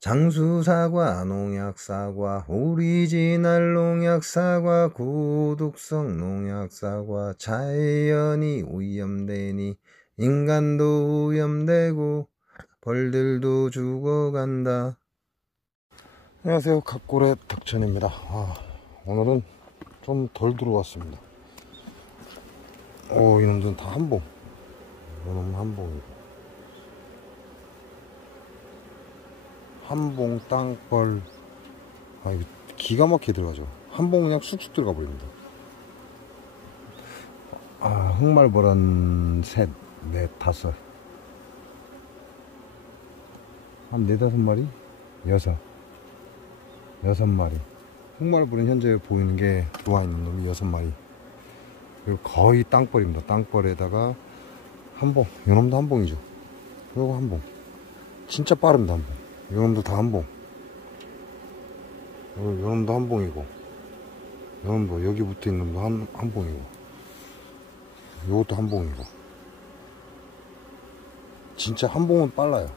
장수사과, 농약사과, 오리지널 농약사과, 고독성 농약사과, 자연이 오염되니 인간도 오염되고 벌들도 죽어간다. 안녕하세요, 갑골의 덕천입니다. 오늘은 좀 덜 들어왔습니다. 이놈들은 다 한봉. 이놈은 한봉이고, 한봉 땅벌. 이거 기가 막히게 들어가죠. 한봉 그냥 쑥쑥 들어가 버립니다. 흑말벌은 셋, 넷, 다섯, 한 네다섯 마리? 여섯 마리. 흑말벌은 현재 보이는 게 들어와있는 놈이 6마리. 그리고 거의 땅벌입니다. 땅벌에다가 한봉. 요놈도 한봉이죠. 그리고 한봉. 진짜 빠릅니다. 한봉. 요놈도 다 한봉. 요놈도 한봉이고, 요놈도 여기 붙어있는 놈도 한봉이고, 요것도 한봉이고. 진짜 한봉은 빨라요.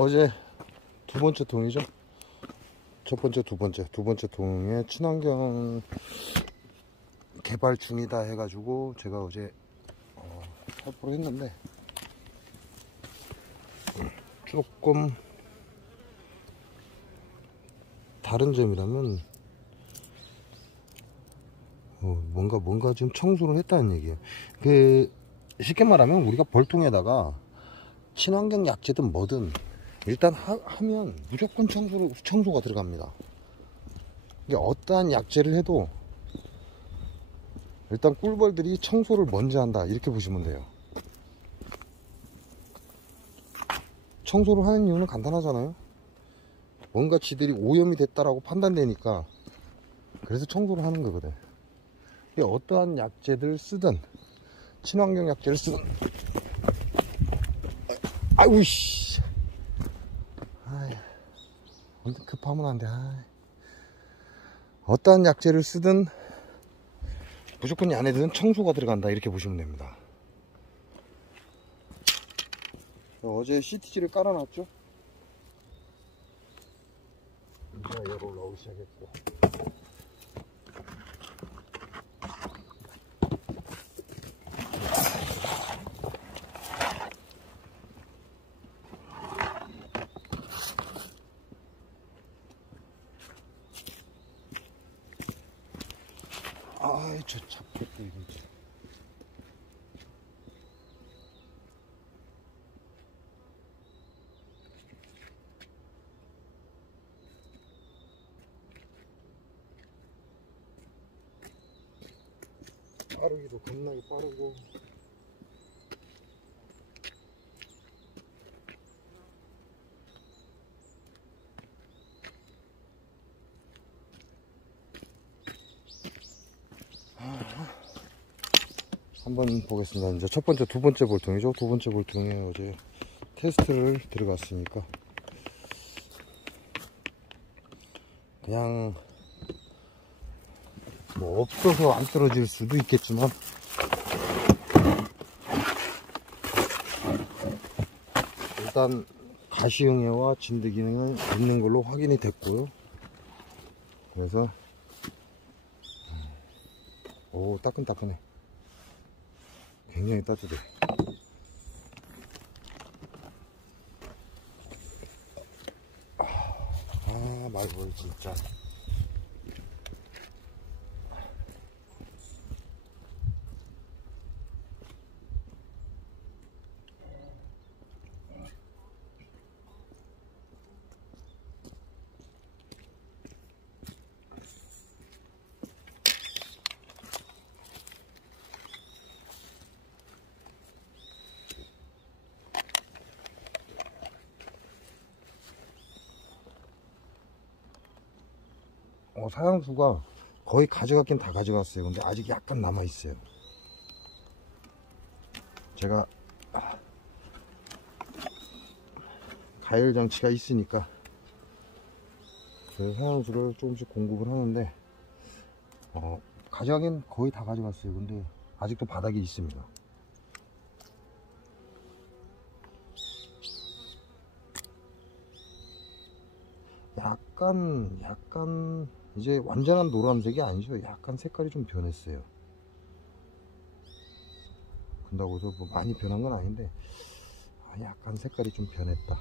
어제 두 번째 통이죠. 첫 번째, 두 번째 통에 친환경 개발 중이다 해가지고 제가 어제 살포를 했는데, 조금 다른 점이라면 뭔가 좀 청소를 했다는 얘기예요. 쉽게 말하면 우리가 벌통에다가 친환경 약재든 뭐든 일단 하면 무조건 청소가 들어갑니다. 이게 어떠한 약재를 해도 일단 꿀벌들이 청소를 먼저 한다, 이렇게 보시면 돼요. 청소를 하는 이유는 간단하잖아요. 뭔가 지들이 오염이 됐다라고 판단되니까, 그래서 청소를 하는 거거든. 이게 어떠한 약재들 쓰든, 친환경 약재를 쓰든, 아이고씨, 급하면 안 돼. 어떠한 약재를 쓰든 무조건 이 안에는 청소가 들어간다, 이렇게 보시면 됩니다. 어제 CTG를 깔아놨죠. 이제 얘로 올라오기 시작했고, 저 잡겠다 이거. 빠르기도 겁나게 빠르고, 한번 보겠습니다. 이제 첫 번째, 두 번째 볼통이죠. 두 번째 볼통에 어제 테스트를 들어갔으니까 그냥 뭐 없어서 안 떨어질 수도 있겠지만, 일단 가시응애와 진드기능은 있는 걸로 확인이 됐고요. 그래서 따끈따끈해. 굉장히 따뜻해. 말벌 진짜. 사양수가 거의 가져갔긴 다 가져갔어요. 근데 아직 약간 남아 있어요. 제가 가열 장치가 있으니까 그 사양수를 조금씩 공급을 하는데, 가져가긴 거의 다 가져갔어요. 근데 아직도 바닥에 있습니다. 약간 이제 완전한 노란색이 아니죠. 약간 색깔이 좀 변했어요. 근다고 해서 뭐 많이 변한 건 아닌데 약간 색깔이 좀 변했다.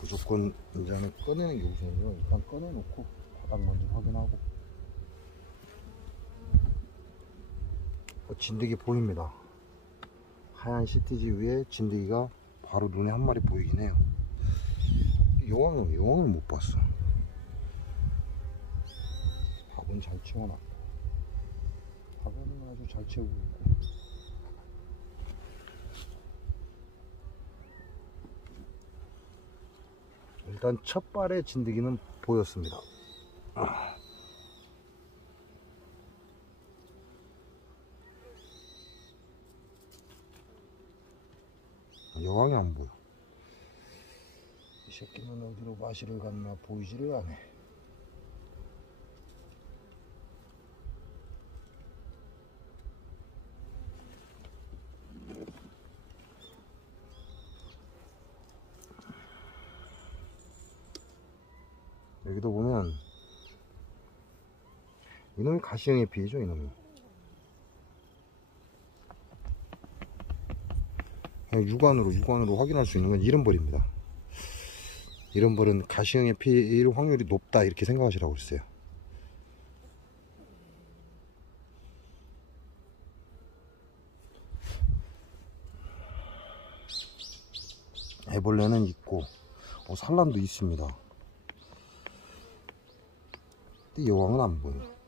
무조건 이제는 꺼내는 게 우선이죠. 일단 꺼내놓고 바닥 먼저 확인하고. 진드기 보입니다. 하얀 시트지 위에 진드기가 바로 눈에 한 마리 보이긴 해요. 여왕을 못 봤어. 밥은 잘 채워놨고, 밥은 아주 잘 채우고 있고. 일단 첫 발의 진드기는 보였습니다. 여왕이 안 보여. 이 새끼는 어디로 마시를 갔나 보이지를 않네. 여기도 보면 이놈이 가시형의 피해죠. 이놈이 그냥 육안으로 확인할 수 있는 건 이런 벌입니다. 이런 벌은 가시형의 피해일 확률이 높다 이렇게 생각하시라고 했어요. 애벌레는 있고 산란도 있습니다. 근데 여왕은 안 보여.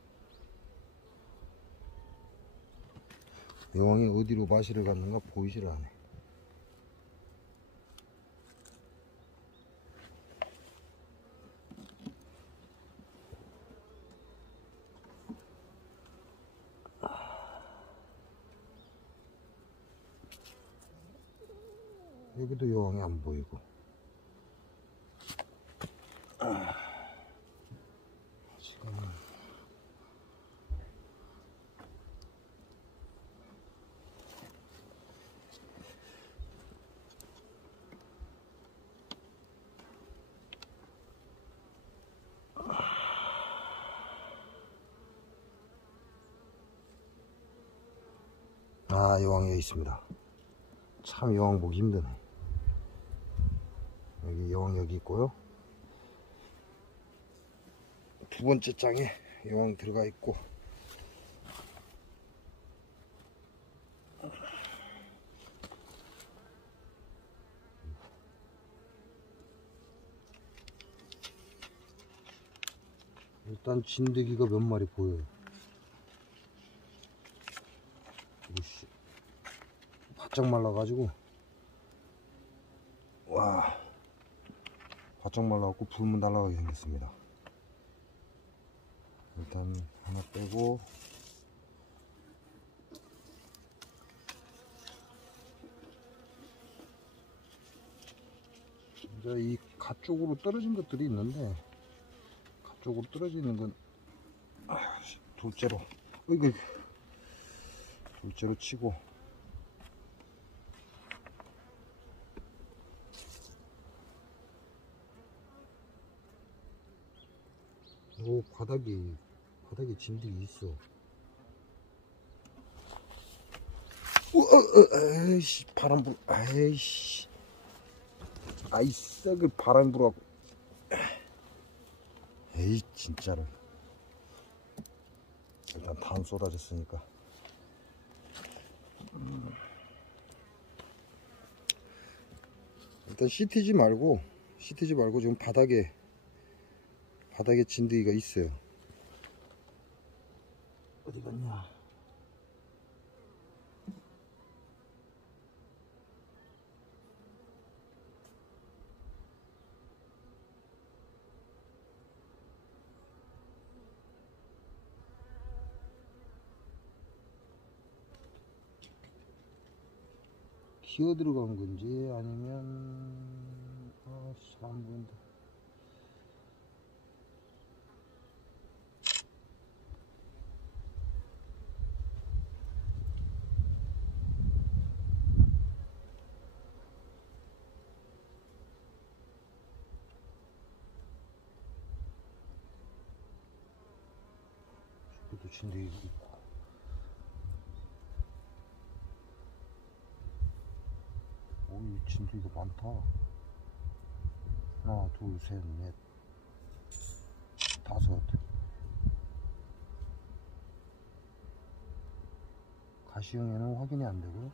여왕이 어디로 마시를 갔는가 보이질 않네. 여기도 여왕이 안 보이고. 지금은 여왕이 여기 있습니다. 참 여왕 보기 힘드네. 여기 여왕 여기 있고요. 두 번째 장에 여왕 들어가 있고, 일단 진드기가 몇 마리 보여요. 오씨, 바짝 말라가지고, 와, 바짝 말라갖고 불문 날아가게 생겼습니다. 일단 하나 빼고, 이제 이 가 쪽으로 떨어진 것들이 있는데, 가 쪽으로 떨어지는 건 둘째로, 둘째로 치고, 바닥에 진드기 있어. 에이씨, 바람 불, 아이씨. 아이, 썩을 바람 불어갖고. 에이, 진짜로. 일단 다 쏟아졌으니까. 일단 씻지 말고 지금 바닥에 진드기가 있어요. 어디 갔냐? 기어 들어간 건지 아니면 잘 안 보인다. 저기도 진드기 있고. 오이 진드기가 많다. 하나, 둘, 셋, 넷, 다섯. 가시형에는 확인이 안 되고.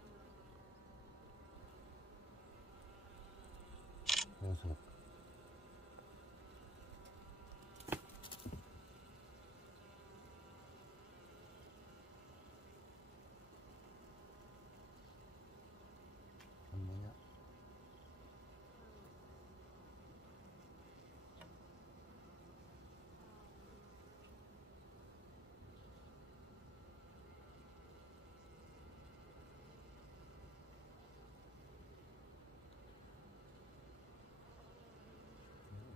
여섯. 뭐냐?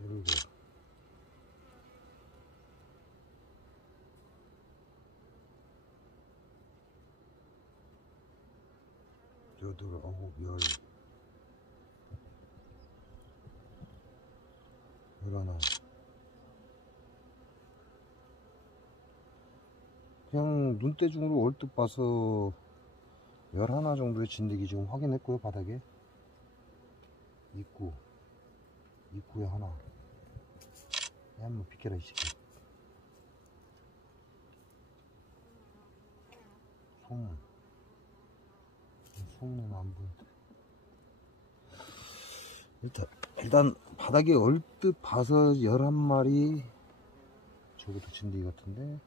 일곱. 여덟, 아홉, 열. 열하나. 그냥 눈대중으로 얼뜻 봐서 11 정도의 진드기 지금 확인했고요. 바닥에 입구에 하나. 야, 한번 비켜라 이 새끼. 소문은 안 보인다. 일단 바닥에 얼뜻 봐서 11마리. 저것도 진드기 같은데.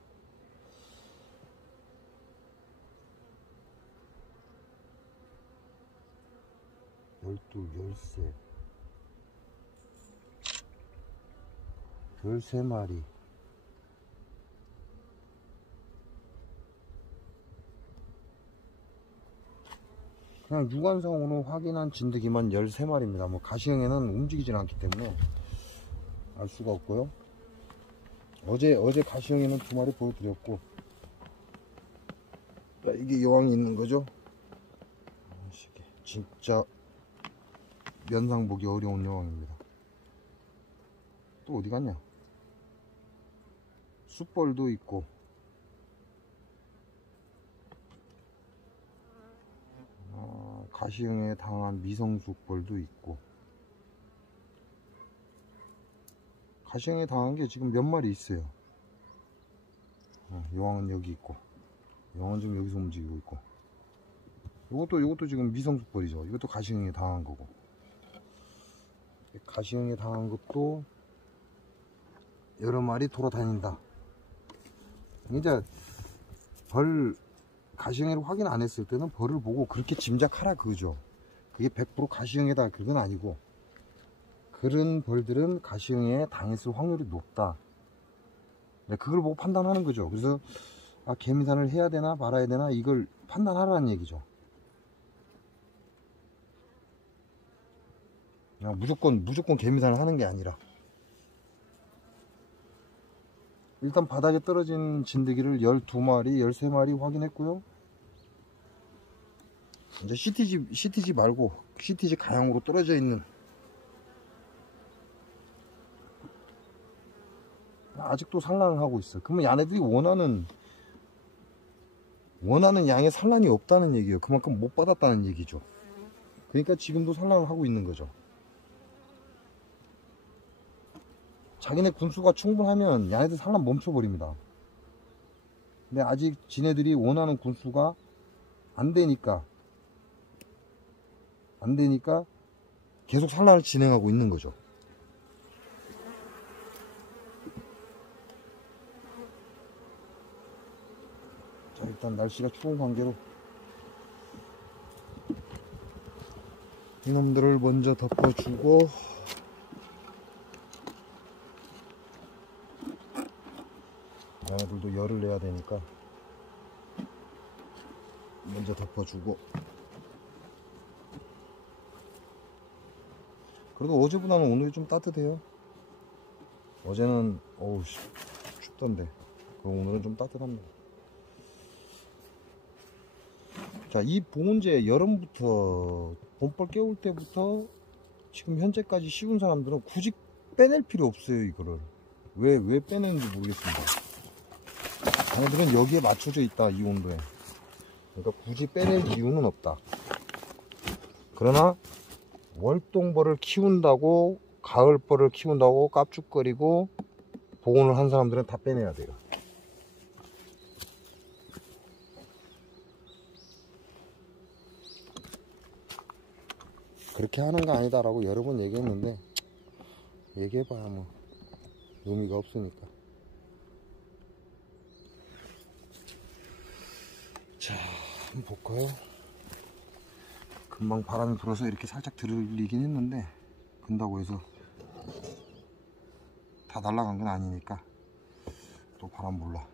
12, 13마리. 그냥 육안상으로 확인한 진드기만 13마리입니다. 뭐 가시형에는 움직이질 않기 때문에 알 수가 없고요. 어제 가시형에는 2마리 보여드렸고. 이게 여왕이 있는 거죠. 진짜 면상 보기 어려운 여왕입니다. 또 어디 갔냐? 숯벌도 있고. 가시형에 당한 미성숙벌도 있고. 가시형에 당한 게 지금 몇 마리 있어요. 여왕은 여기 있고, 여왕은 지금 여기서 움직이고 있고. 이것도 지금 미성숙벌이죠. 이것도 가시형에 당한 거고. 가시형에 당한 것도 여러 마리 돌아다닌다. 이제 가시형에를 확인 안 했을 때는 벌을 보고 그렇게 짐작하라 그거죠. 그게 100% 가시형에다 그건 아니고, 그런 벌들은 가시형에 당했을 확률이 높다. 네, 그걸 보고 판단하는 거죠. 그래서 개미산을 해야 되나 말아야 되나 이걸 판단하라는 얘기죠. 그냥 무조건 개미산을 하는 게 아니라, 일단 바닥에 떨어진 진드기를 12마리, 13마리 확인했고요. 이제 CTG 말고 CTG 가형으로 떨어져 있는, 아직도 산란을 하고 있어. 그러면 얘네들이 원하는 양의 산란이 없다는 얘기예요. 그만큼 못 받았다는 얘기죠. 그러니까 지금도 산란을 하고 있는 거죠. 자기네 군수가 충분하면 얘네들 산란 멈춰버립니다. 근데 아직 지네들이 원하는 군수가 안 되니까 계속 산란을 진행하고 있는 거죠. 자, 일단 날씨가 추운 관계로 이놈들을 먼저 덮어주고, 얘네들도 열을 내야 되니까 먼저 덮어주고, 그래도 어제보다는 오늘이 좀 따뜻해요. 어제는 어우 춥던데 오늘은 좀 따뜻합니다. 자, 이 보온재 여름부터 봄벌 깨울 때부터 지금 현재까지 씌운 사람들은 굳이 빼낼 필요 없어요. 이거를 왜 빼내는지 모르겠습니다. 얘네들은 여기에 맞춰져 있다, 이 온도에. 그러니까 굳이 빼낼 이유는 없다. 그러나 월동벌을 키운다고, 가을벌을 키운다고 깝죽거리고 보온을 한 사람들은 다 빼내야 돼요. 그렇게 하는 거 아니다라고 여러 번 얘기했는데 얘기해봐야 뭐 의미가 없으니까. 자, 한번 볼까요? 금방 바람이 불어서 이렇게 살짝 들리긴 했는데 근다고 해서 다 날아간 건 아니니까 또 바람 몰라.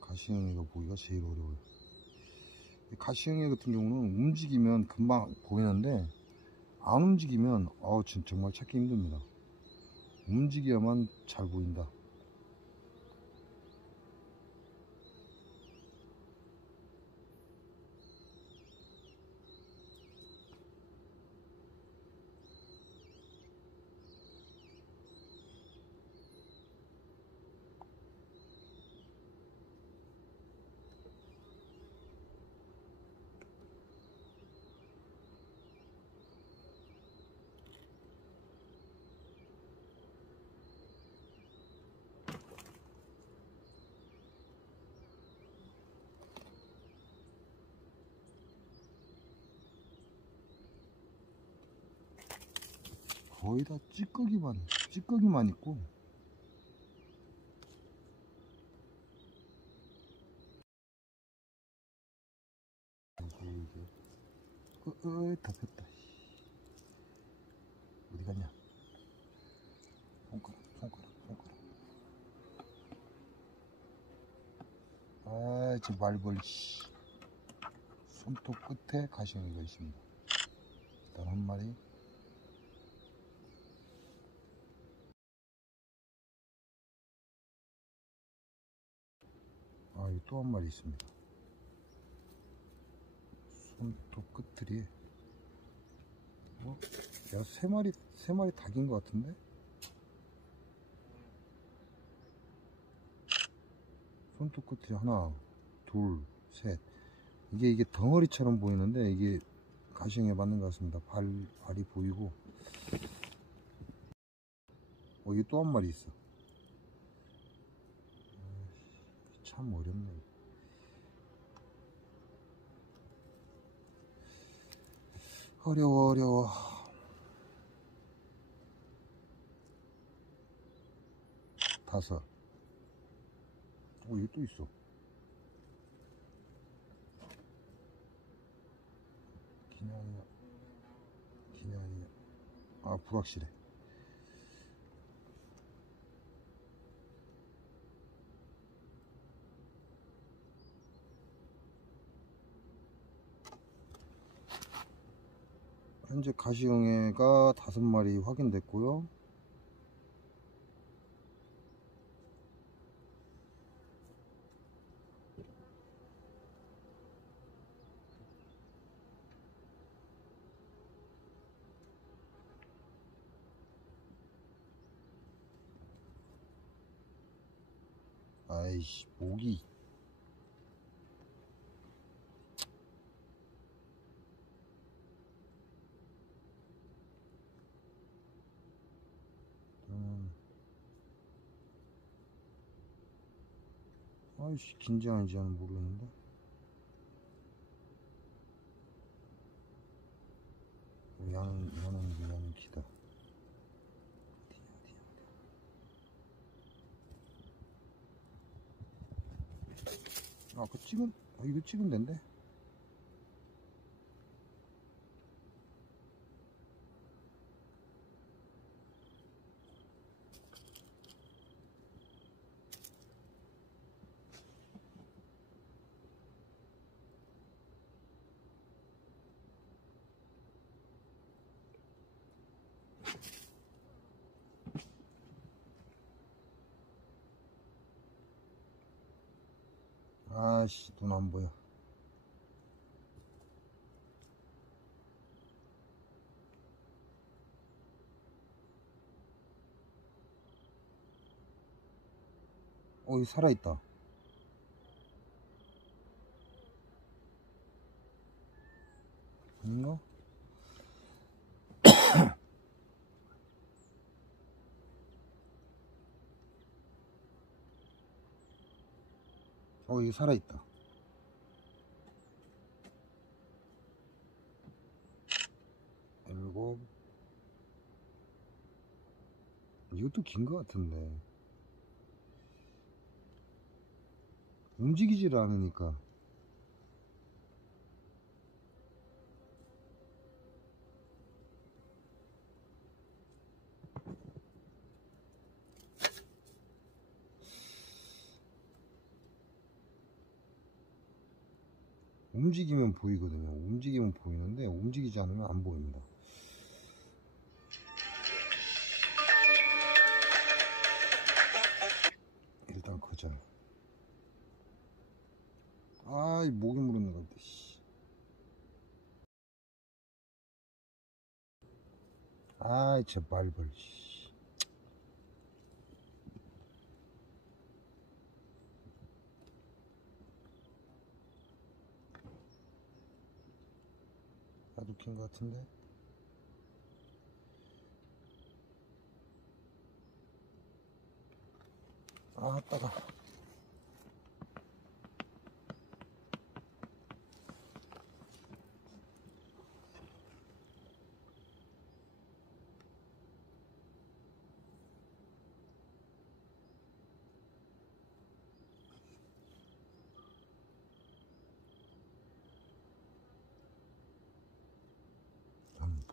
가시형이가 보기가 제일 어려워요. 가시형이 같은 경우는 움직이면 금방 보이는데 안 움직이면 정말 찾기 힘듭니다. 움직여야만 잘 보인다. 거의 다 찌꺼기만 있고. 덮였다. 어디 갔냐? 손가락. 저 말벌 손톱 끝에 가시형이가 있습니다. 일단 한 마리. 여기 또 한 마리 있습니다. 손톱 끝들이 야, 세 마리 닭인 것 같은데? 손톱 끝이 하나, 둘, 셋. 이게 덩어리처럼 보이는데 이게 가시형에 맞는 것 같습니다. 발이 보이고. 이게 또 한 마리 있어. 참 어렵네. 어려워. 다섯. 여기 또 있어. 기냐리야. 불확실해. 현재 가시형애가 5마리 확인됐고요. 아이씨, 모기. 아이씨, 긴지 아닌지는 모르겠는데. 야는 기다. 이거 찍은 데인데? 아씨, 눈 안 보여. 여기 살아있다. 아닌가? 여기 살아있다. 일곱. 이것도 긴 것 같은데 움직이질 않으니까. 움직이면 보이거든요. 움직이면 보이는데 움직이지 않으면 안 보입니다. 일단 거절. 아이, 목이 물었는 것 같아. 아이, 저 말벌. 나도 킨 것 같은데. 아, 따가.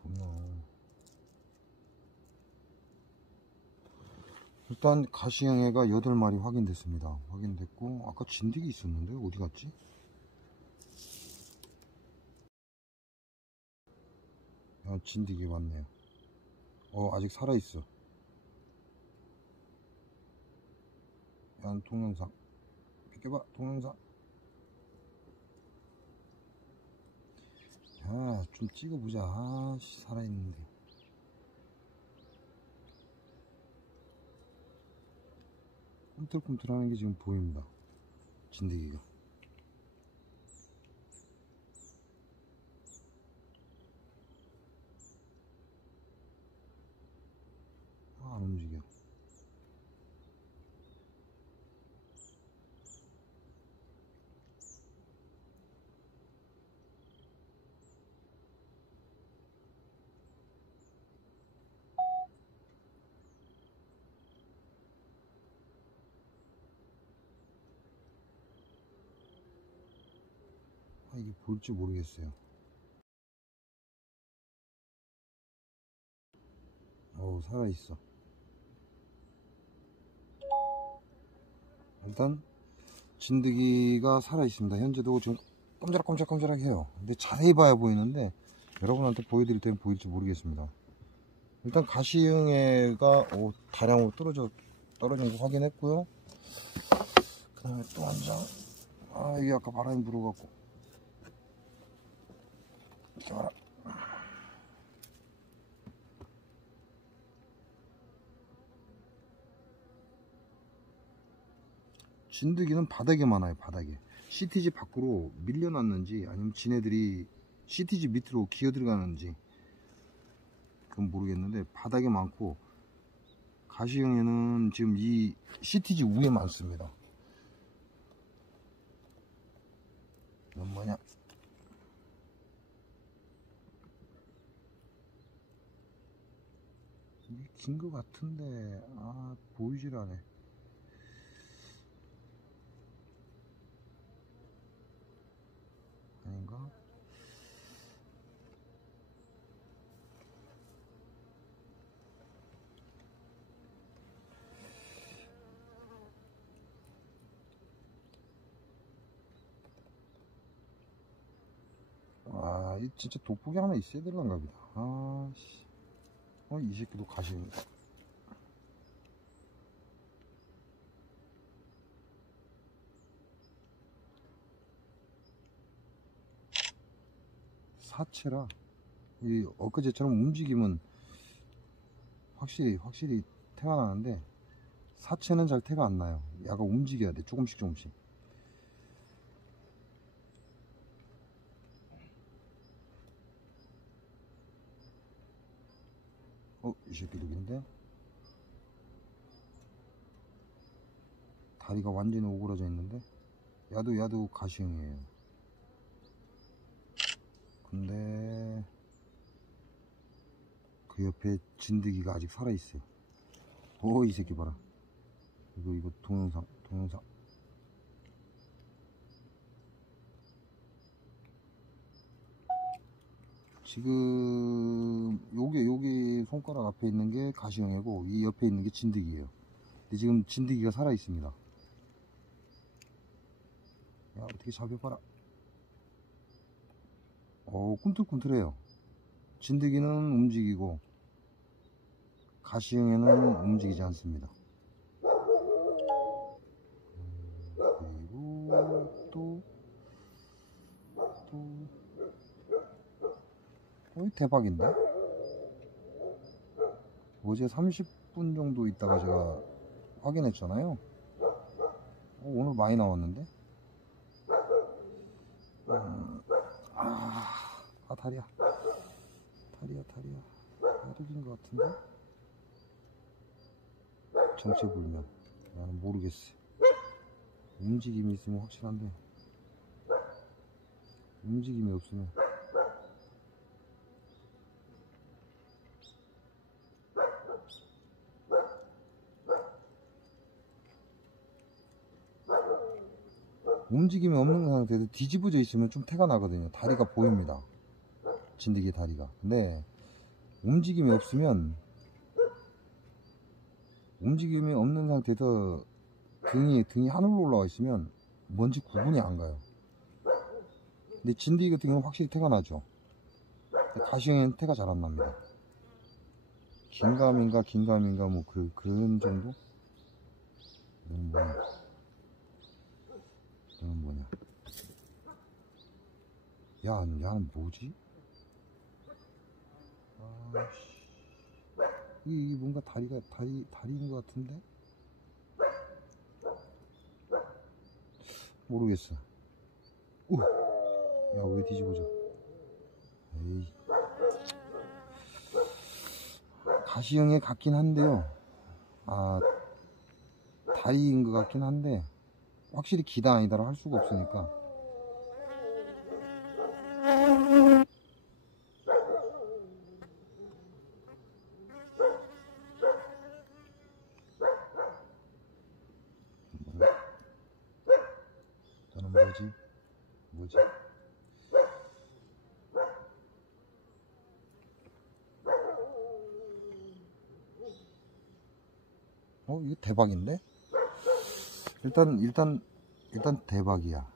보면 일단 가시형애가 8마리 확인됐습니다. 확인됐고, 아까 진드기 있었는데 어디 갔지? 아, 진드기 왔네요. 아직 살아있어. 야, 동영상 비켜봐. 동영상. 야, 좀 찍어보자. 아씨, 살아있는데. 꿈틀꿈틀하는 게 지금 보입니다. 진드기가. 안 움직여. 이게 볼지 모르겠어요. 살아있어. 일단 진드기가 살아있습니다. 현재도 지금 꼼지락꼼지락 해요. 근데 자세히 봐야 보이는데 여러분한테 보여드릴 때는 보일지 모르겠습니다. 일단 가시형애가 다량으로 떨어진 거 확인했고요. 그 다음에 또 한 장. 이게 아까 바람이 불어갖고. 이렇게 봐라. 진드기는 바닥에 많아요. 바닥에. CTG 밖으로 밀려났는지 아니면 지네들이 CTG 밑으로 기어 들어가는지 그건 모르겠는데 바닥에 많고, 가시형에는 지금 이 CTG 위에 많습니다. 이건 뭐냐? 이게 긴 것 같은데 보이질 않네. 아닌가? 이 진짜 돋보기 하나 있어야 될란가 보다. 씨. 이 새끼도 가시입니다. 사체라 이 엊그제처럼 움직이면 확실히 태가 나는데, 사체는 잘 태가 안 나요. 약간 움직여야 돼. 조금씩. 이 새끼 누군데? 다리가 완전히 오그라져 있는데? 야도 가시형이에요. 근데 그 옆에 진드기가 아직 살아있어요. 이 새끼 봐라. 이거 동영상. 지금 요게 손가락 앞에 있는 게 가시형이고, 이 옆에 있는 게 진드기예요. 근데 지금 진드기가 살아 있습니다. 야, 어떻게 잡혀봐라. 꿈틀꿈틀해요. 진드기는 움직이고 가시형에는 움직이지 않습니다. 그리고 또 대박인데? 어제 30분 정도 있다가 제가 확인했잖아요. 오늘 많이 나왔는데? 다리야. 다리인 것 같은데? 정체불명. 나는 모르겠어. 움직임이 있으면 확실한데, 움직임이 없으면. 움직임이 없는 상태에서 뒤집어져 있으면 좀 태가 나거든요. 다리가 보입니다. 진드기 다리가. 근데 움직임이 없으면, 움직임이 없는 상태에서 등이 하늘로 올라와 있으면 뭔지 구분이 안 가요. 근데 진드기 같은 경우는 확실히 태가 나죠. 가시형에는 태가 잘 안 납니다. 긴감인가 뭐 그런 정도? 너는 뭐냐? 야는 뭐지? 이 뭔가 다리인 것 같은데? 모르겠어. 야, 왜 뒤집어져? 에이. 가시형에 같긴 한데요. 다리인 것 같긴 한데, 확실히 기다 아니다라 할 수가 없으니까. 저는 뭐지? 이거 대박인데? 일단 대박이야.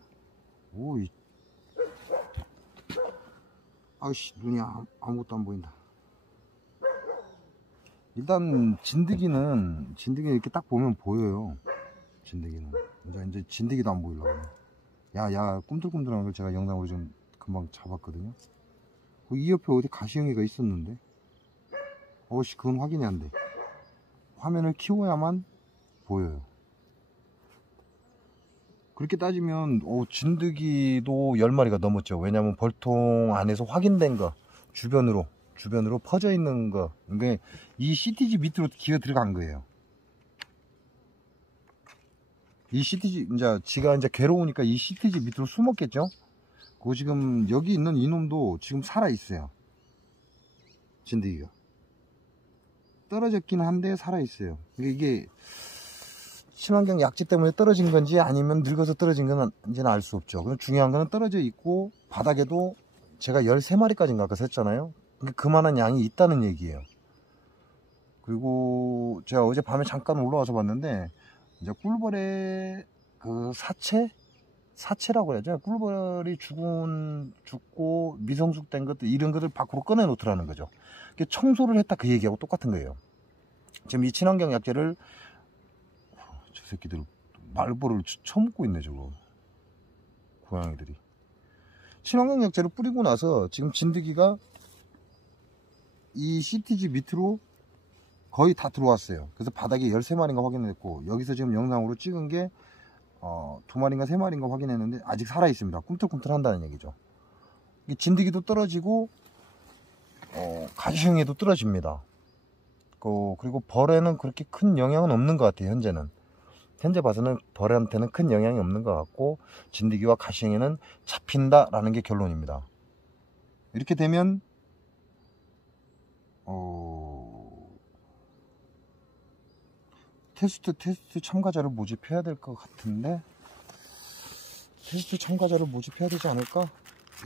아이씨, 눈이 아무것도 안 보인다. 일단 진드기는 이렇게 딱 보면 보여요. 진드기는 이제 진드기도 안 보이려고. 야, 꿈틀꿈틀한 걸 제가 영상으로 좀 금방 잡았거든요. 이 옆에 어디 가시형이가 있었는데, 그건 확인이 안 돼. 화면을 키워야만 보여요. 그렇게 따지면 진드기도 10마리가 넘었죠. 왜냐면 벌통 안에서 확인된 거, 주변으로 퍼져 있는 거, 그러니까 이 CTG 밑으로 기어 들어간 거예요. 이 CTG 지가 괴로우니까 이 CTG 밑으로 숨었겠죠. 지금 여기 있는 이놈도 지금 살아 있어요. 진드기가 떨어졌긴 한데 살아 있어요. 이게 친환경 약재 때문에 떨어진 건지 아니면 늙어서 떨어진 건지는 알 수 없죠. 그럼 중요한 거는 떨어져 있고, 바닥에도 제가 13마리까지인가 아까 셌잖아요. 그만한 양이 있다는 얘기예요. 그리고 제가 어제 밤에 잠깐 올라와서 봤는데, 이제 꿀벌의 그 사체라고 해야죠. 꿀벌이 죽고 미성숙된 것들 이런 것들 밖으로 꺼내 놓더라는 거죠. 청소를 했다 그 얘기하고 똑같은 거예요. 지금 이 친환경 약재를 저 새끼들 말벌을 처먹고 있네 저거 고양이들이. 친환경 약재를 뿌리고 나서 지금 진드기가 이 CTG 밑으로 거의 다 들어왔어요. 그래서 바닥에 13마리인가 확인했고, 여기서 지금 영상으로 찍은 게 2마리인가 3마리인가 확인했는데 아직 살아있습니다. 꿈틀꿈틀 한다는 얘기죠. 진드기도 떨어지고 가시형에도 떨어집니다. 그리고 벌에는 그렇게 큰 영향은 없는 것 같아요. 현재 봐서는 벌한테는 큰 영향이 없는 것 같고, 진드기와 가시형에는 잡힌다라는 게 결론입니다. 이렇게 되면 테스트 참가자를 모집해야 될 것 같은데, 테스트 참가자를 모집해야 되지 않을까?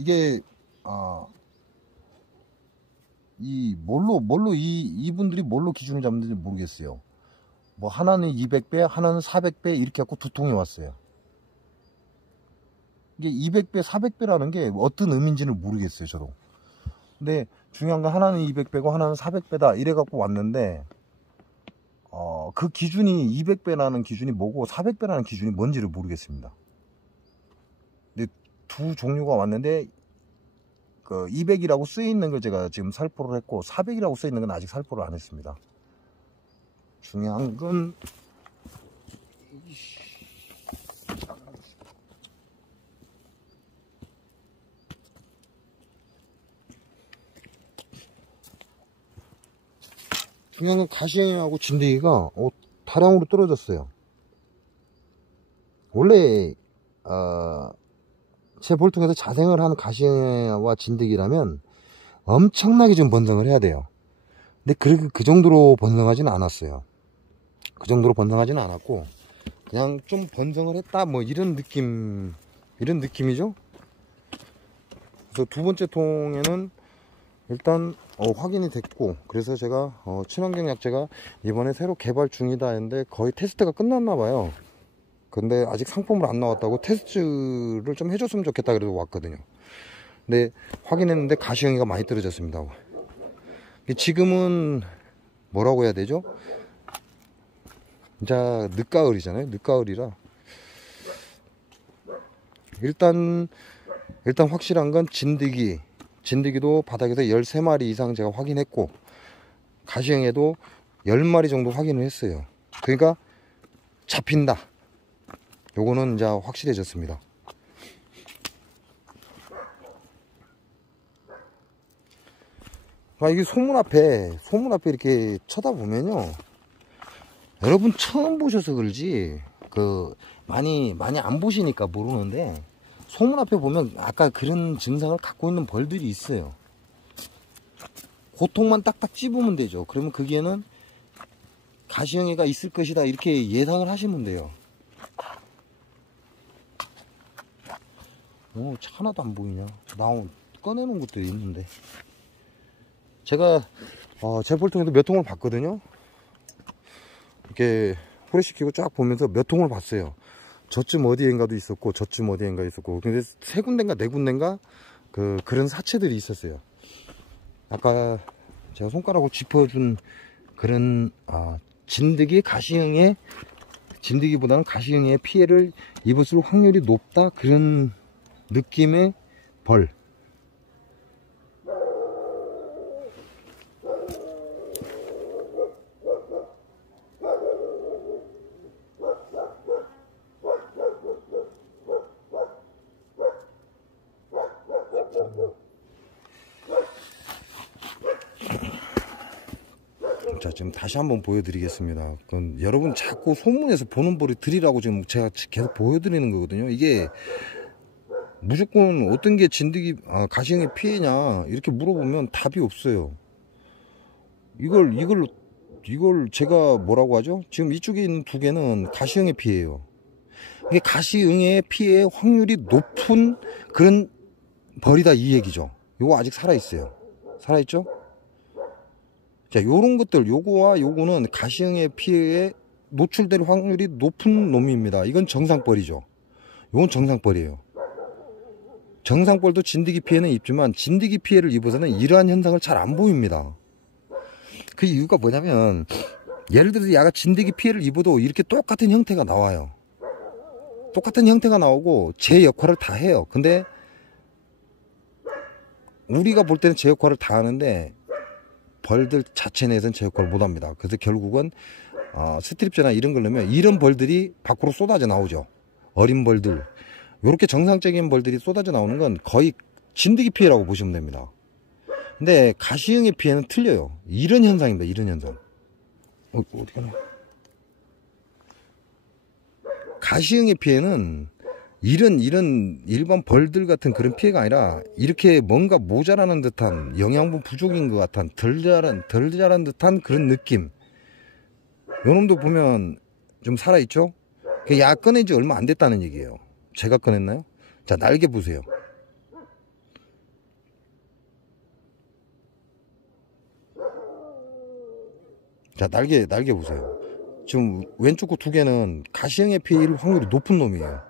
이게 이분들이 뭘로 기준을 잡는지 모르겠어요. 뭐 하나는 200배, 하나는 400배 이렇게 갖고 두 통이 왔어요. 이게 200배, 400배라는 게 어떤 의미인지는 모르겠어요, 저도. 근데 중요한 건 하나는 200배고 하나는 400배다 이래 갖고 왔는데, 그 기준이 200배라는 기준이 뭐고 400배라는 기준이 뭔지를 모르겠습니다. 근데 두 종류가 왔는데, 200이라고 쓰여 있는 걸 제가 지금 살포를 했고, 400이라고 쓰여 있는 건 아직 살포를 안 했습니다. 중요한 건 가시형하고 진드기가 다량으로 떨어졌어요. 원래 제 볼통에서 자생을 하는 가시형과 진드기라면 엄청나게 좀 번성을 해야 돼요. 근데 그 정도로 번성하지는 않았어요. 그 정도로 번성하지는 않았고, 그냥 좀 번성을 했다 뭐 이런 느낌이죠. 그래서 두 번째 통에는 일단 확인이 됐고, 그래서 제가 친환경 약재가 이번에 새로 개발 중이다 했는데 거의 테스트가 끝났나 봐요. 근데 아직 상품으로 안 나왔다고 테스트를 좀 해줬으면 좋겠다 그래서 왔거든요. 근데 확인했는데 가시형이가 많이 떨어졌습니다. 지금은 뭐라고 해야 되죠? 이제 늦가을이잖아요. 늦가을이라 일단 확실한 건 진드기도 바닥에서 13마리 이상 제가 확인했고, 가시형에도 10마리 정도 확인을 했어요. 그러니까 잡힌다, 요거는 이제 확실해졌습니다. 이게 소문 앞에 이렇게 쳐다보면요, 여러분 처음 보셔서 그러지 많이 안 보시니까 모르는데, 소문 앞에 보면 아까 그런 증상을 갖고 있는 벌들이 있어요. 고통만 딱딱 찝으면 되죠. 그러면 거기에는 가시형애가 있을 것이다 이렇게 예상을 하시면 돼요. 하나도 안 보이냐. 꺼내놓은 것들이 있는데, 제가 제 볼통에도 몇 통을 봤거든요. 이렇게 후레시키고 쫙 보면서 몇 통을 봤어요. 저쯤 어디엔가도 있었고 저쯤 어디엔가 있었고, 근데 세 군데인가 네 군데인가 그런 사체들이 있었어요. 아까 제가 손가락으로 짚어준 그런 진드기 가시형의, 진드기보다는 가시형의 피해를 입을 확률이 높다, 그런 느낌의 벌. 자, 지금 다시 한번 보여드리겠습니다. 그건 여러분 자꾸 소문에서 보는 벌이 들이라고 지금 제가 계속 보여드리는 거거든요. 이게 무조건 어떤 게 진드기 가시형의 피해냐 이렇게 물어보면 답이 없어요. 이걸 제가 뭐라고 하죠? 지금 이쪽에 있는 두 개는 가시형의 피해예요. 이게 가시형의 피해 확률이 높은 그런 벌이다 이 얘기죠. 요거 아직 살아있어요. 살아있죠? 자, 요런 것들, 요거와 요거는 가시형의 피해에 노출될 확률이 높은 놈입니다. 이건 정상벌이죠. 이건 정상벌이에요. 정상벌도 진드기 피해는 입지만 진드기 피해를 입어서는 이러한 현상을 잘 안 보입니다. 그 이유가 뭐냐면 예를 들어서 얘가 진드기 피해를 입어도 이렇게 똑같은 형태가 나와요. 똑같은 형태가 나오고 제 역할을 다 해요. 근데 우리가 볼 때는 제 역할을 다 하는데 벌들 자체 내에서는 제 역할을 못합니다. 그래서 결국은 스트립제나 이런 걸 넣으면 이런 벌들이 밖으로 쏟아져 나오죠. 어린 벌들. 이렇게 정상적인 벌들이 쏟아져 나오는 건 거의 진드기 피해라고 보시면 됩니다. 근데 가시형의 피해는 틀려요. 이런 현상입니다. 이런 현상. 어디 가나? 가시형의 피해는 이런 일반 벌들 같은 그런 피해가 아니라 이렇게 뭔가 모자라는 듯한 영양분 부족인 것 같은 덜 자란 듯한 그런 느낌. 요놈도 보면 좀 살아있죠? 약 꺼낸 지 얼마 안 됐다는 얘기예요. 제가 꺼냈나요? 자, 날개 보세요. 자, 날개 보세요. 지금 왼쪽 거 두 개는 가시형의 피해일 확률이 높은 놈이에요.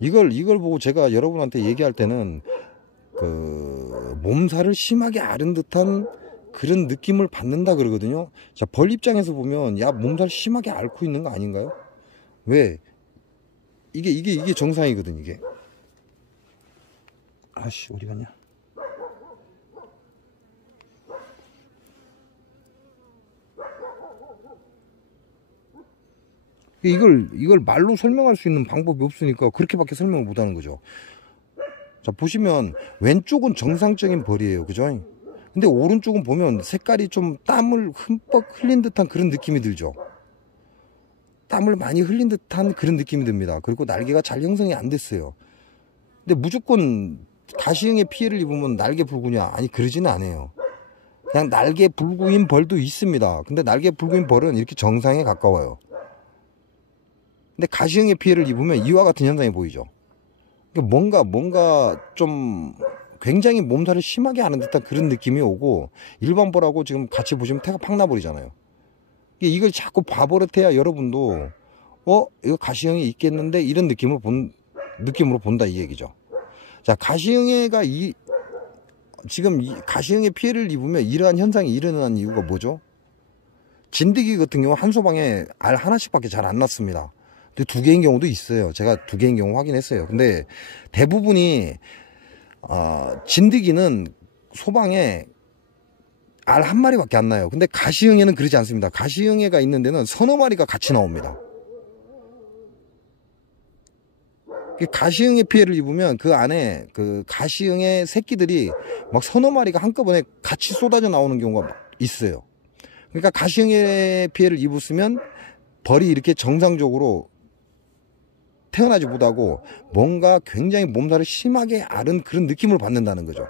이걸 보고 제가 여러분한테 얘기할 때는 그 몸살을 심하게 앓은 듯한 그런 느낌을 받는다 그러거든요. 자, 벌 입장에서 보면 야, 몸살 심하게 앓고 있는 거 아닌가요? 왜? 이게 정상이거든, 이게. 아씨, 어디 갔냐? 이걸 말로 설명할 수 있는 방법이 없으니까 그렇게밖에 설명을 못 하는 거죠. 자, 보시면 왼쪽은 정상적인 벌이에요. 그죠? 근데 오른쪽은 보면 색깔이 좀 땀을 흠뻑 흘린 듯한 그런 느낌이 들죠. 땀을 많이 흘린 듯한 그런 느낌이 듭니다. 그리고 날개가 잘 형성이 안 됐어요. 근데 무조건 가시형의 피해를 입으면 날개 불구냐? 아니, 그러지는 않아요. 그냥 날개 불구인 벌도 있습니다. 근데 날개 불구인 벌은 이렇게 정상에 가까워요. 근데 가시형의 피해를 입으면 이와 같은 현상이 보이죠. 뭔가 좀 굉장히 몸살을 심하게 하는 듯한 그런 느낌이 오고, 일반 벌하고 지금 같이 보시면 태가 팍 나버리잖아요. 이걸 자꾸 봐버릇해야 여러분도 이거 가시형이 있겠는데 이런 느낌으로 본다 이 얘기죠. 자, 가시형애가 지금 가시형의 피해를 입으면 이러한 현상이 일어나는 이유가 뭐죠? 진드기 같은 경우 한 소방에 알 하나씩밖에 잘 안 났습니다. 근데 두 개인 경우도 있어요. 제가 두 개인 경우 확인했어요. 근데 대부분이 진드기는 소방에 알 한 마리밖에 안 나요. 근데 가시형애는 그러지 않습니다. 가시형애가 있는 데는 서너 마리가 같이 나옵니다. 가시형의 피해를 입으면 그 안에 그 가시형의 새끼들이 막 서너 마리가 한꺼번에 같이 쏟아져 나오는 경우가 있어요. 그러니까 가시형의 피해를 입었으면 벌이 이렇게 정상적으로 태어나지 못하고 뭔가 굉장히 몸살을 심하게 앓은 그런 느낌을 받는다는 거죠.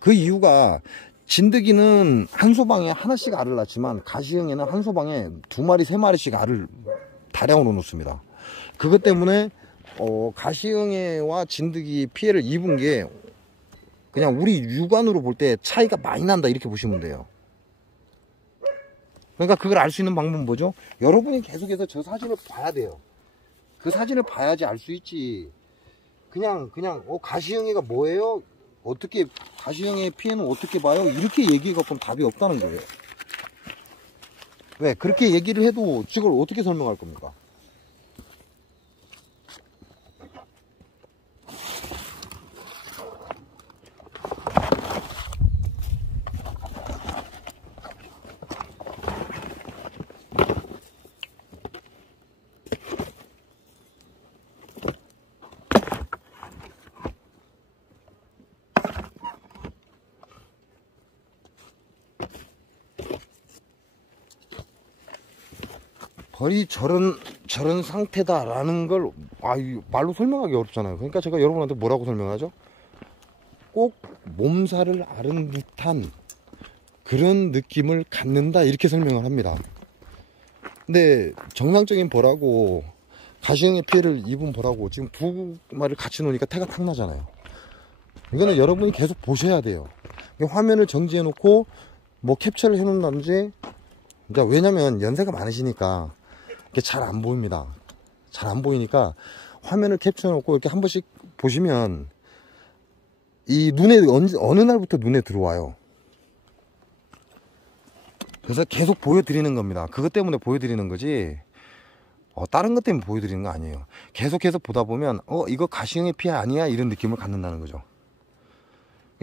그 이유가 진드기는 한 소방에 하나씩 알을 낳지만 가시형에는 한 소방에 두 마리 세 마리씩 알을 다량으로 놓습니다. 그것 때문에 가시형애와 진드기 피해를 입은 게 그냥 우리 육안으로 볼 때 차이가 많이 난다 이렇게 보시면 돼요. 그러니까 그걸 알 수 있는 방법은 뭐죠? 여러분이 계속해서 저 사진을 봐야 돼요. 그 사진을 봐야지 알 수 있지. 그냥 가시형애가 뭐예요? 어떻게 가시형애 피해는 어떻게 봐요? 이렇게 얘기해갖고는 답이 없다는 거예요. 왜? 그렇게 얘기를 해도 이걸 어떻게 설명할 겁니까? 벌이 저런 상태다라는 걸 말로 설명하기 어렵잖아요. 그러니까 제가 여러분한테 뭐라고 설명하죠? 꼭 몸살을 앓은 듯한 그런 느낌을 갖는다 이렇게 설명을 합니다. 근데 정상적인 벌하고 가시형의 피해를 입은 벌하고 지금 두 마리를 같이 놓으니까 태가 탁 나잖아요. 이거는 여러분이 계속 보셔야 돼요. 화면을 정지해 놓고 뭐 캡처를 해 놓는다든지, 왜냐면 연세가 많으시니까 이게 잘 안 보입니다. 잘 안 보이니까 화면을 캡처해 놓고 이렇게 한 번씩 보시면 이 눈에 어느 날부터 눈에 들어와요. 그래서 계속 보여드리는 겁니다. 그것 때문에 보여드리는 거지 다른 것 때문에 보여드리는 거 아니에요. 계속해서 보다 보면 이거 가시형의 피해 아니야? 이런 느낌을 갖는다는 거죠.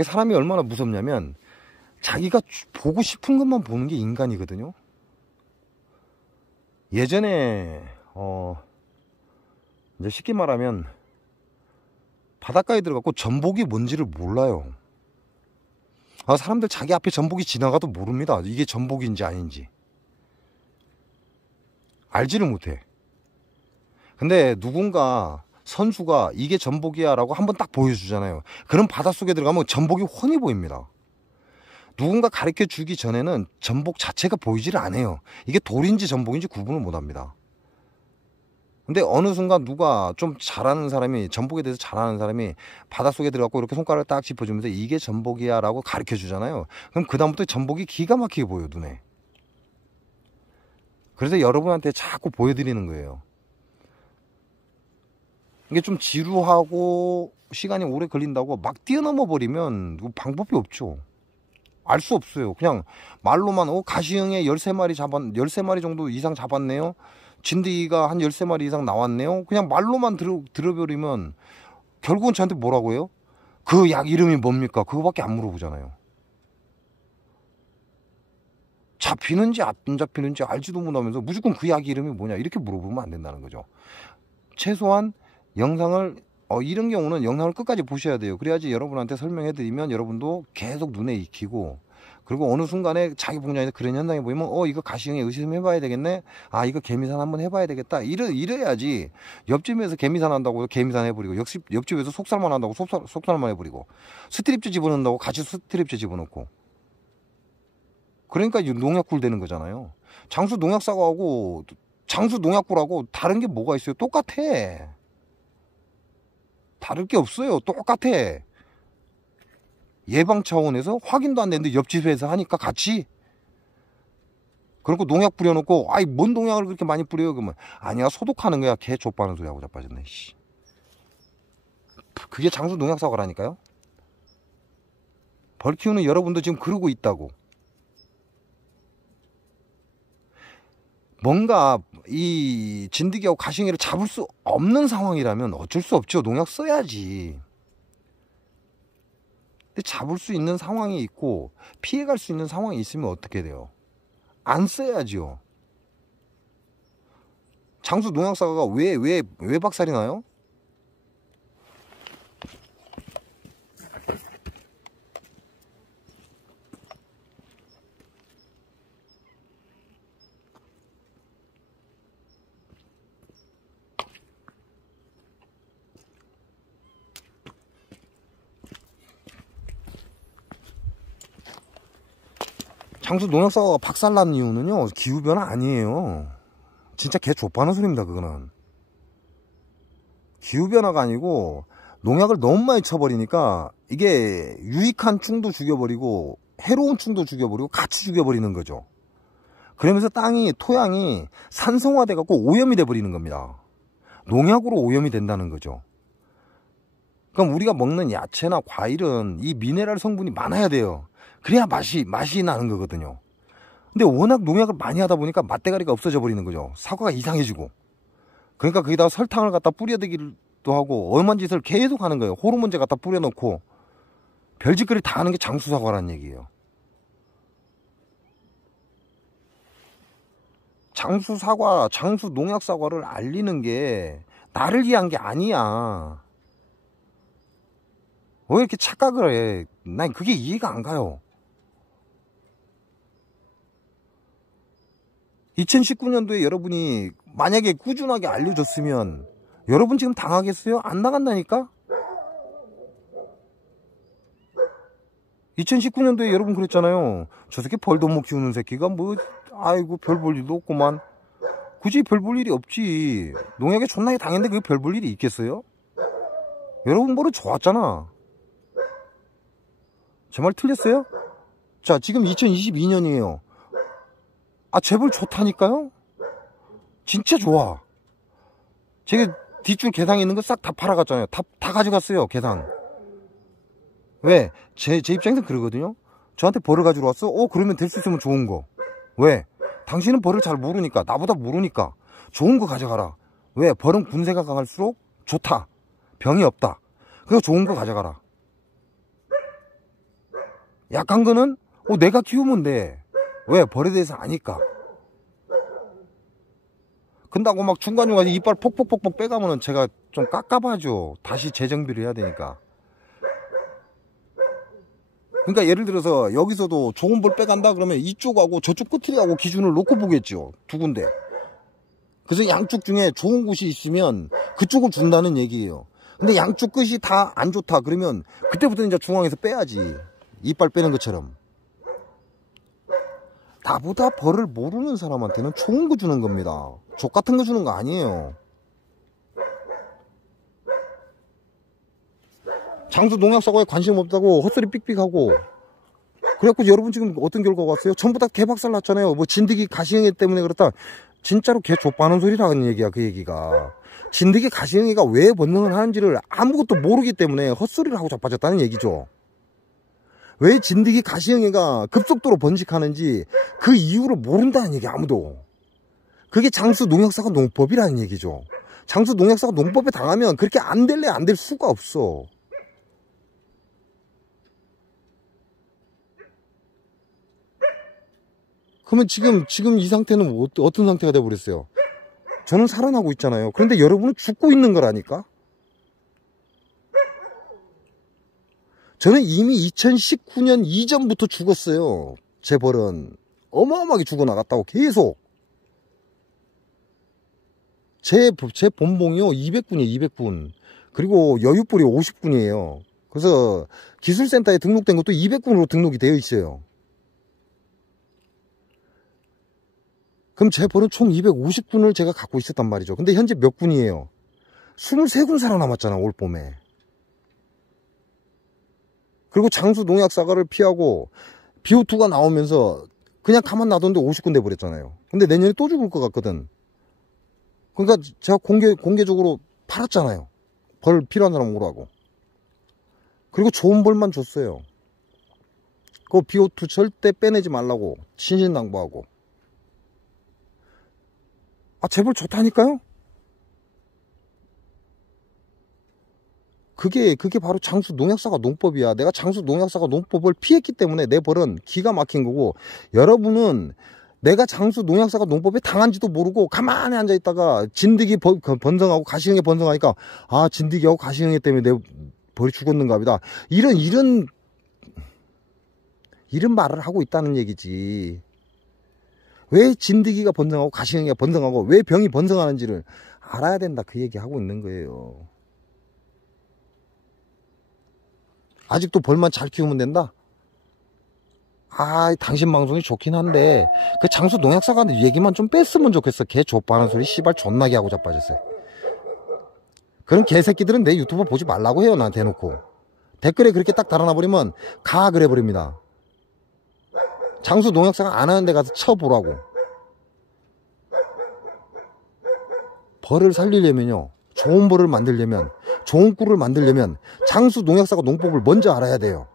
사람이 얼마나 무섭냐면 자기가 보고 싶은 것만 보는 게 인간이거든요. 예전에 이제 쉽게 말하면 바닷가에 들어가고 전복이 뭔지를 몰라요. 사람들 자기 앞에 전복이 지나가도 모릅니다. 이게 전복인지 아닌지 알지를 못해. 근데 누군가 선수가 이게 전복이야 라고 한번 딱 보여주잖아요. 그럼 바닷속에 들어가면 전복이 훤히 보입니다. 누군가 가르쳐 주기 전에는 전복 자체가 보이지를 않아요. 이게 돌인지 전복인지 구분을 못합니다. 근데 어느 순간 누가 좀 잘하는 사람이, 전복에 대해서 잘하는 사람이 바닷속에 들어가고 이렇게 손가락을 딱 짚어주면서 이게 전복이야 라고 가르쳐 주잖아요. 그럼 그 다음부터 전복이 기가 막히게 보여요, 눈에. 그래서 여러분한테 자꾸 보여드리는 거예요. 이게 좀 지루하고 시간이 오래 걸린다고 막 뛰어넘어 버리면 방법이 없죠. 알 수 없어요. 그냥 말로만 가시형에 13마리 정도 이상 잡았네요. 진드기가 한 13마리 이상 나왔네요. 그냥 말로만 들어버리면 결국은 저한테 뭐라고 해요? 그 약 이름이 뭡니까? 그거밖에 안 물어보잖아요. 잡히는지 안 잡히는지 알지도 못하면서 무조건 그 약 이름이 뭐냐 이렇게 물어보면 안 된다는 거죠. 최소한 영상을 이런 경우는 영상을 끝까지 보셔야 돼요. 그래야지 여러분한테 설명해 드리면 여러분도 계속 눈에 익히고, 그리고 어느 순간에 자기 복장에서 그런 현상이 보이면 이거 가시형에 의심해 봐야 되겠네, 이거 개미산 한번 해봐야 되겠다, 이래야지. 옆집에서 개미산 한다고 개미산 해버리고, 옆집에서 속살만 한다고 속살만 해버리고, 스트립즈 집어넣는다고 같이 스트립즈 집어넣고, 그러니까 농약굴 되는 거잖아요. 장수 농약사과하고 장수 농약굴하고 다른 게 뭐가 있어요? 똑같아. 다를 게 없어요. 똑같아. 예방 차원에서 확인도 안 되는데 옆집에서 하니까 같이. 그리고 농약 뿌려놓고 뭔 농약을 그렇게 많이 뿌려요? 그러면 아니야, 소독하는 거야. 개 족바는 소리 하고 자빠졌네. 그게 장수 농약 사과라니까요. 벌 키우는 여러분도 지금 그러고 있다고. 뭔가 이 진드기하고 가시형이를 잡을 수 없는 상황이라면 어쩔 수 없죠. 농약 써야지. 근데 잡을 수 있는 상황이 있고 피해갈 수 있는 상황이 있으면 어떻게 돼요? 안 써야죠. 장수 농약사과가 왜 박살이 나요? 장수 농약사과가 박살난 이유는요, 기후변화 아니에요. 진짜 개 족바는 소리입니다. 그거는 기후변화가 아니고 농약을 너무 많이 쳐버리니까 이게 유익한 충도 죽여버리고 해로운 충도 죽여버리고 같이 죽여버리는 거죠. 그러면서 토양이 산성화돼 갖고 오염이 돼 버리는 겁니다. 농약으로 오염이 된다는 거죠. 그럼 우리가 먹는 야채나 과일은 이 미네랄 성분이 많아야 돼요. 그래야 맛이 나는 거거든요. 근데 워낙 농약을 많이 하다 보니까 맛대가리가 없어져 버리는 거죠. 사과가 이상해지고. 그러니까 거기다가 설탕을 갖다 뿌려대기도 하고 엄한 짓을 계속 하는 거예요. 호르몬제 갖다 뿌려놓고 별짓거리 다 하는 게 장수사과라는 얘기예요. 장수사과, 장수 농약사과를 알리는 게 나를 위한 게 아니야. 왜 이렇게 착각을 해? 난 그게 이해가 안 가요. 2019년도에 여러분이 만약에 꾸준하게 알려줬으면 여러분 지금 당하겠어요? 안 나간다니까? 2019년도에 여러분 그랬잖아요. 저 새끼 벌도 못 키우는 새끼가 아이고 별 볼 일도 없구만. 굳이 별 볼 일이 없지. 농약에 존나게 당했는데 그게 별 볼 일이 있겠어요? 여러분 버릇 좋았잖아. 제 말 틀렸어요? 자, 지금 2022년이에요. 재벌 좋다니까요? 진짜 좋아. 제가 뒷줄 개상에 있는 거 싹 다 팔아갔잖아요. 다 가져갔어요, 개상. 왜? 제 입장에서 그러거든요. 저한테 벌을 가지러 왔어? 그러면 될 수 있으면 좋은 거. 왜? 당신은 벌을 잘 모르니까, 나보다 모르니까 좋은 거 가져가라. 왜? 벌은 군세가 강할수록 좋다. 병이 없다. 그래서 좋은 거 가져가라. 약한 거는 내가 키우면 돼. 왜? 벌에 대해서 아니까. 근다고 막 중간중간에 이빨 폭폭폭폭 빼가면은 제가 좀 깝깝하죠. 다시 재정비를 해야 되니까. 그러니까 예를 들어서 여기서도 좋은 벌 빼간다 그러면 이쪽하고 저쪽 끝이하고 기준을 놓고 보겠죠. 두 군데. 그래서 양쪽 중에 좋은 곳이 있으면 그쪽을 준다는 얘기예요. 근데 양쪽 끝이 다 안 좋다 그러면 그때부터 이제 중앙에서 빼야지. 이빨 빼는 것처럼. 나보다 벌을 모르는 사람한테는 좋은 거 주는 겁니다. 족 같은 거 주는 거 아니에요. 장수 농약 사과에 관심 없다고 헛소리 삑삑하고 그래갖고 여러분 지금 어떤 결과가 왔어요? 전부 다 개박살 났잖아요. 뭐 진드기 가시형이 때문에 그렇다. 진짜로 개 족바는 소리라는 얘기야. 그 얘기가 진드기 가시형이가 왜 번능을 하는지를 아무것도 모르기 때문에 헛소리를 하고 자빠졌다는 얘기죠. 왜 진드기 가시형이가 급속도로 번식하는지 그 이유를 모른다는 얘기. 아무도. 그게 장수 농약사과 농법이라는 얘기죠. 장수 농약사과 농법에 당하면 그렇게 안 될래 안 될 수가 없어. 그러면 지금 이 상태는 어떤 상태가 돼버렸어요? 저는 살아나고 있잖아요. 그런데 여러분은 죽고 있는 거라니까? 저는 이미 2019년 이전부터 죽었어요. 제 벌은 어마어마하게 죽어나갔다고 계속. 제 본봉이요 200군이에요. 200군. 그리고 여유뿔이 50군이에요. 그래서 기술센터에 등록된 것도 200군으로 등록이 되어 있어요. 그럼 제 벌은 총 250군을 제가 갖고 있었단 말이죠. 근데 현재 몇 군이에요? 23군 살아남았잖아, 올 봄에. 그리고 장수 농약 사과를 피하고 BO2가 나오면서 그냥 가만 놔뒀는데 50군 돼버렸잖아요. 근데 내년에 또 죽을 것 같거든. 그러니까 제가 공개적으로 팔았잖아요. 벌 필요한 사람 오라고. 그리고 좋은 벌만 줬어요. 그 BO2 절대 빼내지 말라고 신신당부하고. 제 벌 좋다니까요? 그게 바로 장수 농약사과 농법이야. 내가 장수 농약사과 농법을 피했기 때문에 내 벌은 기가 막힌 거고, 여러분은 내가 장수 농약사과 농법에 당한지도 모르고 가만히 앉아있다가 진드기 번성하고 가시형에 번성하니까 진드기하고 가시형에 때문에 내 벌이 죽었는가 보다. 이런 말을 하고 있다는 얘기지. 왜 진드기가 번성하고 가시형이 번성하고 왜 병이 번성하는지를 알아야 된다. 그 얘기 하고 있는 거예요. 아직도 벌만 잘 키우면 된다? 당신 방송이 좋긴 한데 그 장수 농약사과 얘기만 좀 뺐으면 좋겠어. 개 족바는 소리 씨발 존나게 하고 자빠졌어요. 그런 개새끼들은 내 유튜브 보지 말라고 해요. 나한테 해놓고 댓글에 그렇게 딱 달아놔버리면 가 그래 버립니다. 장수 농약사과 안 하는 데 가서 쳐보라고. 벌을 살리려면요, 좋은 벌을 만들려면, 좋은 꿀을 만들려면 장수 농약사과 농법을 먼저 알아야 돼요.